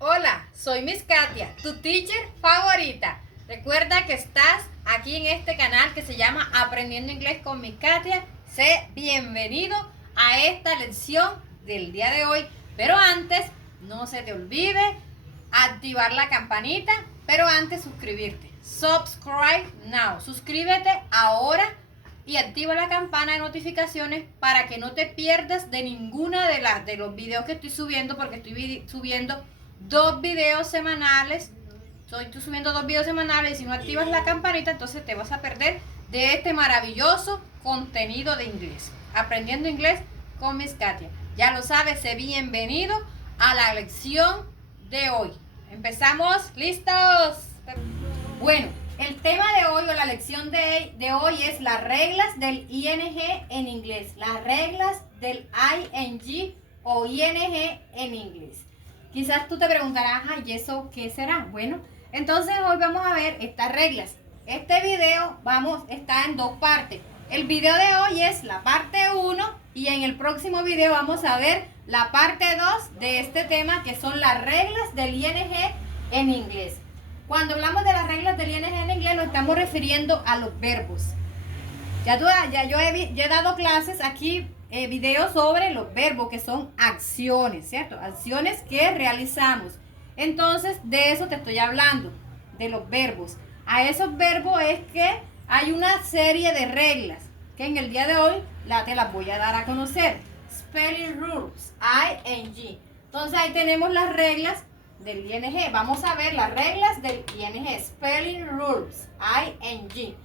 Hola, soy Miss Katia, tu teacher favorita. Recuerda que estás aquí en este canal que se llama Aprendiendo Inglés con Miss Katia. Sé bienvenido a esta lección del día de hoy. Pero antes, no se te olvide activar la campanita, pero antes suscribirte. Subscribe now. Suscríbete ahora y activa la campana de notificaciones para que no te pierdas de ninguna de los videos que estoy subiendo, porque estoy subiendo dos videos semanales. Estoy subiendo dos videos semanales y si no activas la campanita, entonces te vas a perder de este maravilloso contenido de inglés. Aprendiendo inglés con Miss Katia. Ya lo sabes, sé bienvenido a la lección de hoy. Empezamos, ¿listos? Bueno, el tema de hoy o la lección de hoy es las reglas del ING en inglés. Las reglas del ING o ING en inglés. Quizás tú te preguntarás, ¿y eso qué será? Bueno, entonces hoy vamos a ver estas reglas. Este video está en dos partes. El video de hoy es la parte 1 y en el próximo video vamos a ver la parte 2 de este tema, que son las reglas del ING en inglés. Cuando hablamos de las reglas del ING en inglés nos estamos refiriendo a los verbos. Yo he dado clases aquí, videos sobre los verbos, que son acciones, ¿cierto? Acciones que realizamos. Entonces, de eso te estoy hablando, de los verbos. A esos verbos es que hay una serie de reglas que en el día de hoy te las voy a dar a conocer. Spelling rules, ING. Entonces ahí tenemos las reglas del ING. Vamos a ver las reglas del ING. Spelling rules, ING.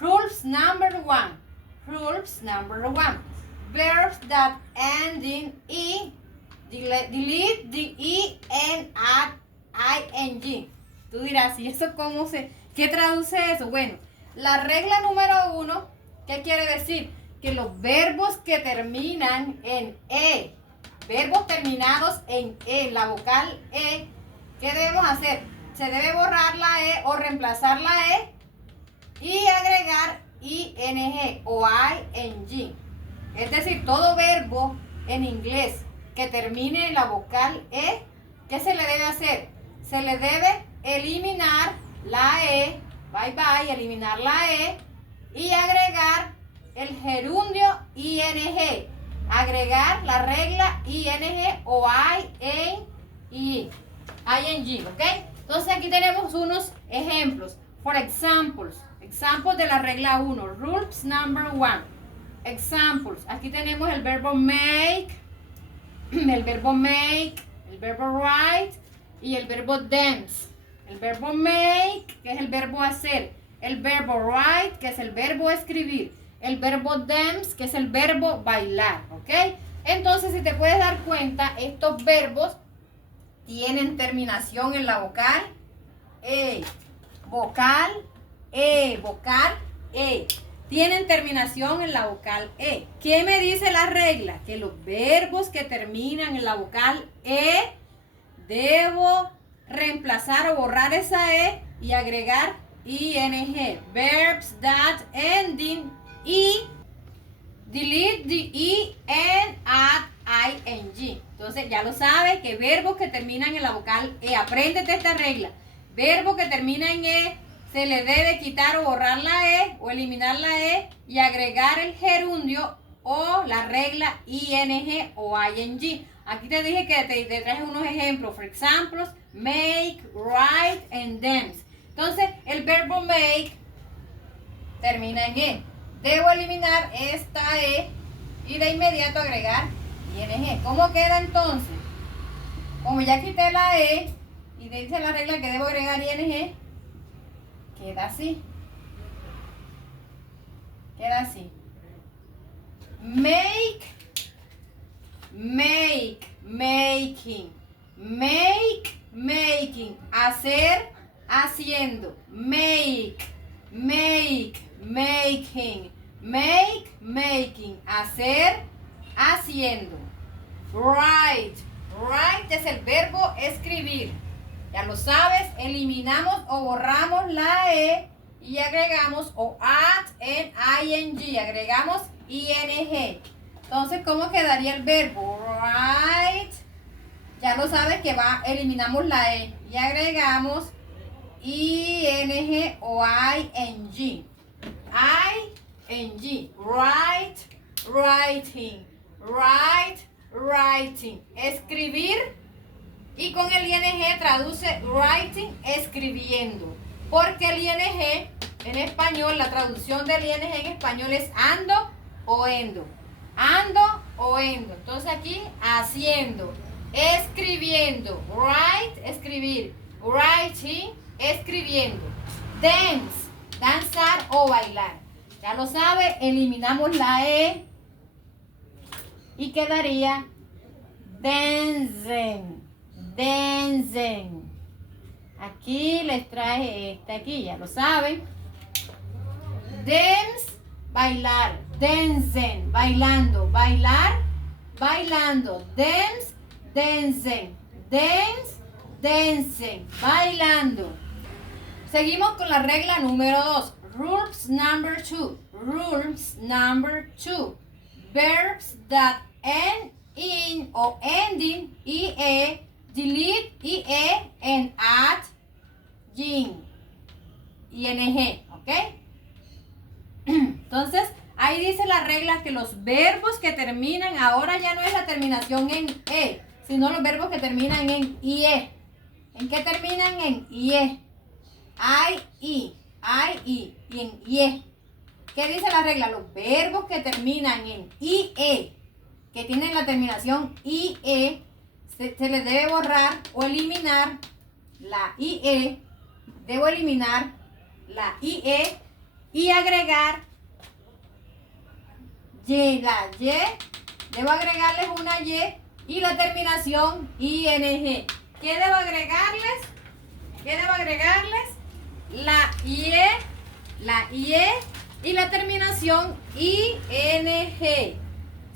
Rules number 1. Rules number 1. Verbs that end in E. Delete the E and add ING. Tú dirás, ¿y eso qué traduce eso? Bueno, la regla número 1, ¿qué quiere decir? Que los verbos que terminan en E, verbos terminados en E, la vocal E, ¿qué debemos hacer? Se debe borrar la E o reemplazar la E y agregar ING o ING. Es decir, todo verbo en inglés que termine en la vocal E, ¿qué se le debe hacer? Se le debe eliminar la E, eliminar la E y agregar el gerundio ING. Agregar la regla ING o ING, ¿ok? Entonces aquí tenemos unos ejemplos. For examples, examples de la regla 1. Rules number 1. Examples. Aquí tenemos el verbo make, el verbo write y el verbo dance. El verbo make, que es el verbo hacer. El verbo write, que es el verbo escribir. El verbo dance, que es el verbo bailar, ¿ok? Entonces, si te puedes dar cuenta, estos verbos tienen terminación en la vocal E. Vocal E, vocal E. Tienen terminación en la vocal E. ¿Qué me dice la regla? Que los verbos que terminan en la vocal E, debo reemplazar o borrar esa E y agregar ING. Verbs that end in E, delete the E and add ING. Entonces ya lo sabes, que verbos que terminan en la vocal E, apréndete esta regla. Verbo que termina en E, se le debe quitar o borrar la E o eliminar la E y agregar el gerundio o la regla ING o ING. Aquí te dije que te traje unos ejemplos. For example, make, write and dance. Entonces, el verbo make termina en E. Debo eliminar esta E y de inmediato agregar ING. ¿Cómo queda entonces? Como ya quité la E y dice la regla que debo agregar ING, queda así. Queda así. Make, making. Make, making. Hacer, haciendo. Make, making. Make, making. Hacer, haciendo. Write. Write es el verbo escribir. Ya lo sabes, eliminamos o borramos la E y agregamos o add en ING. Agregamos ING. Entonces, ¿cómo quedaría el verbo? Write ya lo sabes que eliminamos la E y agregamos ing o ing. ing, write, writing, write, writing, escribir, y con el ing traduce writing, escribiendo, porque el ing en español, la traducción del ing en español es ando o endo, entonces aquí haciendo, escribiendo, write, escribir, writing, escribiendo, dance, danzar o bailar. Ya lo sabe, eliminamos la E y quedaría dancing, dancing. Aquí les traje esta aquí, ya lo saben. Dance, bailar, dancing, bailando, bailar, bailando, dance, dancing, dance, dancing, bailando. Seguimos con la regla número 2. Rules number 2. Rules number 2. Verbs that end in or ending ie, delete ie and add ing. ¿Ok? Entonces, ahí dice la regla que los verbos que terminan, ahora ya no es la terminación en e, sino los verbos que terminan en ie. ¿En qué terminan? En ie. I, y en ie. ¿Qué dice la regla? Los verbos que terminan en ie, que tienen la terminación ie, se les debe borrar o eliminar la ie. Debo eliminar la ie y agregar la y. Debo agregarles una y la terminación ing. ¿Qué debo agregarles? La ie y la terminación ing.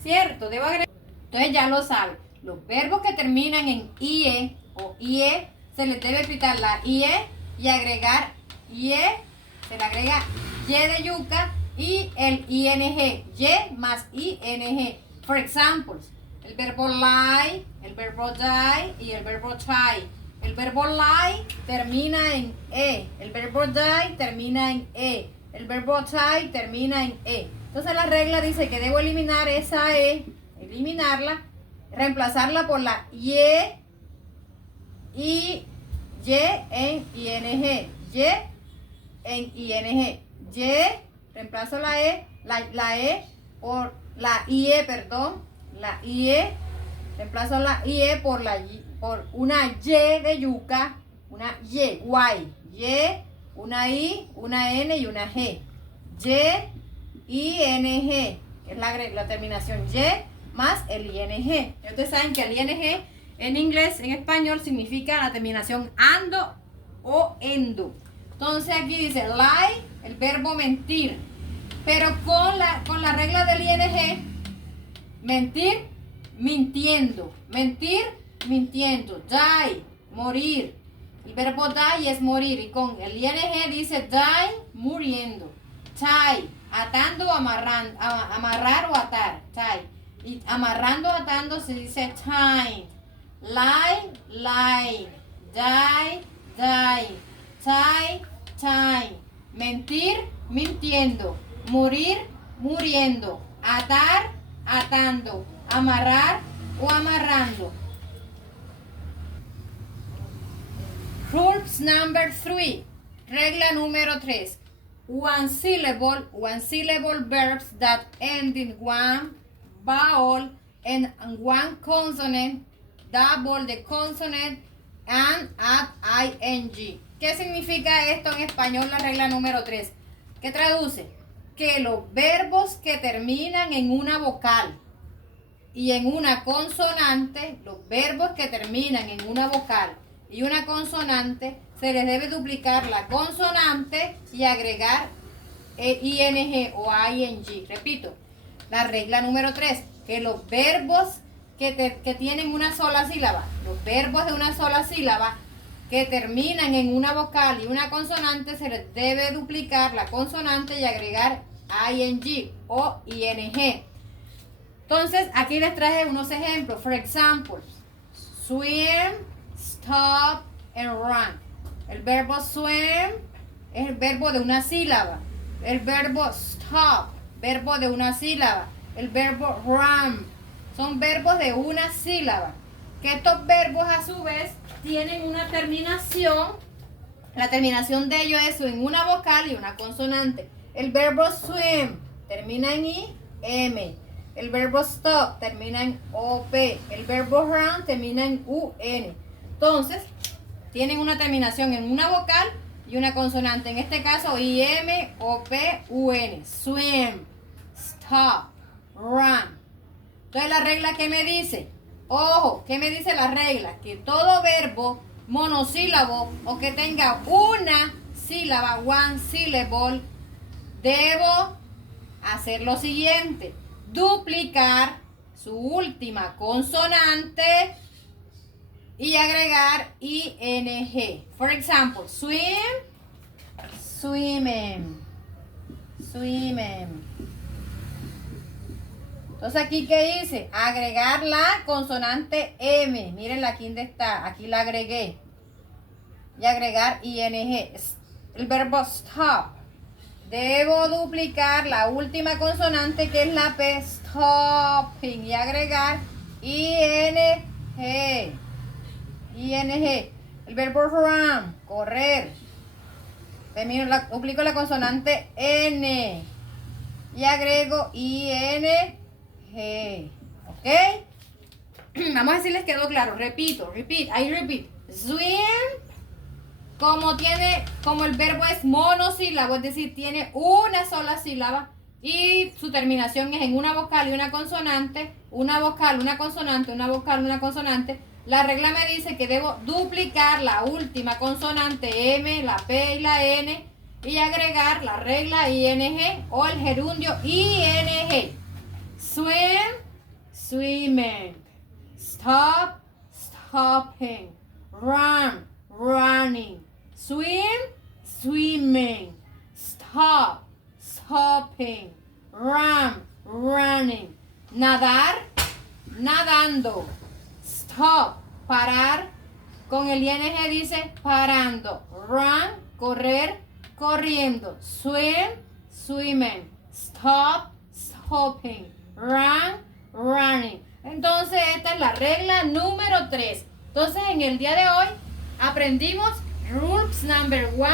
¿Cierto? Debo agregar. Entonces ya lo saben. Los verbos que terminan en ie o ie, se les debe quitar la ie y agregar ie. Se le agrega y de yuca y el ing. Y más ing. For example, el verbo lie, el verbo die y el verbo try. El verbo lie termina en e. El verbo die termina en e. El verbo try termina en e. Entonces la regla dice que debo eliminar esa e, eliminarla, reemplazarla por la y en ing. Y en ing. Y, reemplazo la e, por la ie, perdón. La ie, reemplazo la ie por una y de yuca, una y, una i, una n y una g. ing, que es la terminación y más el ing. Ustedes saben que el ing en inglés, en español, significa la terminación ando o endo. Entonces aquí dice lie, el verbo mentir, pero con la regla del ing, mentir, mintiendo, die, morir. El verbo die es morir y con el ing dice die, muriendo. Tie, atando o amarrando, amarrar o atar, tie. Y amarrando o atando se dice tie. Lie, die, tie. Mentir, mintiendo. Morir, muriendo. Atar, atando. Amarrar o amarrando. Rules number 3. Regla número 3. One syllable verbs that end in one vowel and one consonant, double the consonant and add ing. ¿Qué significa esto en español, la regla número 3? ¿Qué traduce? Que los verbos que terminan en una vocal y en una consonante, los verbos que terminan en una vocal y una consonante, se les debe duplicar la consonante y agregar ing o ing. Repito, la regla número 3, que los verbos que tienen una sola sílaba, los verbos de una sola sílaba que terminan en una vocal y una consonante, se les debe duplicar la consonante y agregar ing o ing. Entonces, aquí les traje unos ejemplos. For example, swim, stop and run. El verbo swim es el verbo de una sílaba. El verbo stop, verbo de una sílaba. El verbo run, son verbos de una sílaba. Que estos verbos a su vez tienen una terminación. La terminación de ellos es en una vocal y una consonante. El verbo swim termina en I, M. El verbo stop termina en OP. El verbo run termina en UN. Entonces, tienen una terminación en una vocal y una consonante. En este caso, IM, OP, UN. Swim, stop, run. Entonces, la regla, ¿qué me dice? Ojo, ¿qué me dice la regla? Que todo verbo monosílabo o que tenga una sílaba, one syllable, debo hacer lo siguiente: duplicar su última consonante y agregar ing. For example, swim, swimming, swimming. Entonces aquí, ¿qué hice? Agregar la consonante M. Mírenla aquí donde está. Aquí la agregué. Y agregar ing. El verbo stop. Debo duplicar la última consonante, que es la P, stopping, y agregar ing. ing. El verbo run, correr. Duplico la consonante N y agrego ing. ¿Ok? Vamos a decirles que quedó claro. Repito, I repeat. Swim, como el verbo es monosílabo, es decir, tiene una sola sílaba y su terminación es en una vocal y una consonante, una vocal, una consonante, una vocal, una consonante. La regla me dice que debo duplicar la última consonante M, la P y la N y agregar la regla ing o el gerundio ing. Swim, swimming. Stop, stopping. Run, running. Swim, swimming. Stop, stopping. Run, running. Nadar, nadando. Stop, parar. Con el ing dice parando. Run, correr, corriendo. Swim, swimming. Stop, stopping. Run, running. Entonces esta es la regla número 3. Entonces en el día de hoy aprendimos rules number 1,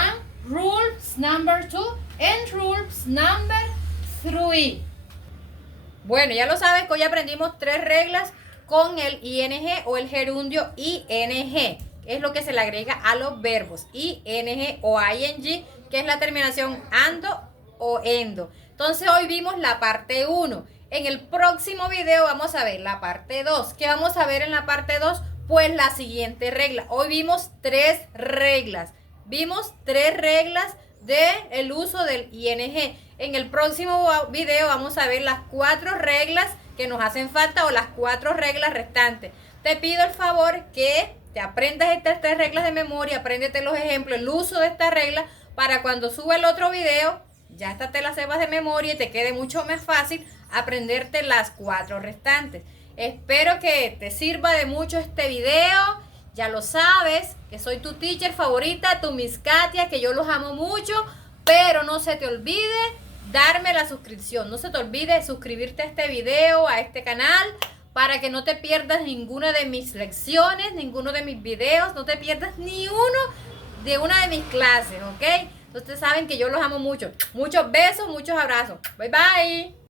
rules number 2 and rules number 3. Bueno, ya lo sabes que hoy aprendimos 3 reglas con el ing o el gerundio ing. Es lo que se le agrega a los verbos ing o ing, que es la terminación ando o endo. Entonces hoy vimos la parte 1. En el próximo video vamos a ver la parte 2. ¿Qué vamos a ver en la parte 2? Pues la siguiente regla. Hoy vimos 3 reglas. Vimos 3 reglas del uso del ing. En el próximo video vamos a ver las 4 reglas que nos hacen falta o las 4 reglas restantes. Te pido el favor que te aprendas estas 3 reglas de memoria, apréndete los ejemplos, el uso de esta regla, para cuando suba el otro video, ya esta te la sepas de memoria y te quede mucho más fácil aprenderte las 4 restantes. Espero que te sirva de mucho este video. Ya lo sabes, que soy tu teacher favorita, tu Miss Katia, que yo los amo mucho, pero no se te olvide darme la suscripción. No se te olvide suscribirte a este video, a este canal, para que no te pierdas ninguna de mis lecciones, ninguno de mis videos, no te pierdas ni uno de una de mis clases, ¿ok? Ustedes saben que yo los amo mucho. Muchos besos, muchos abrazos. Bye, bye.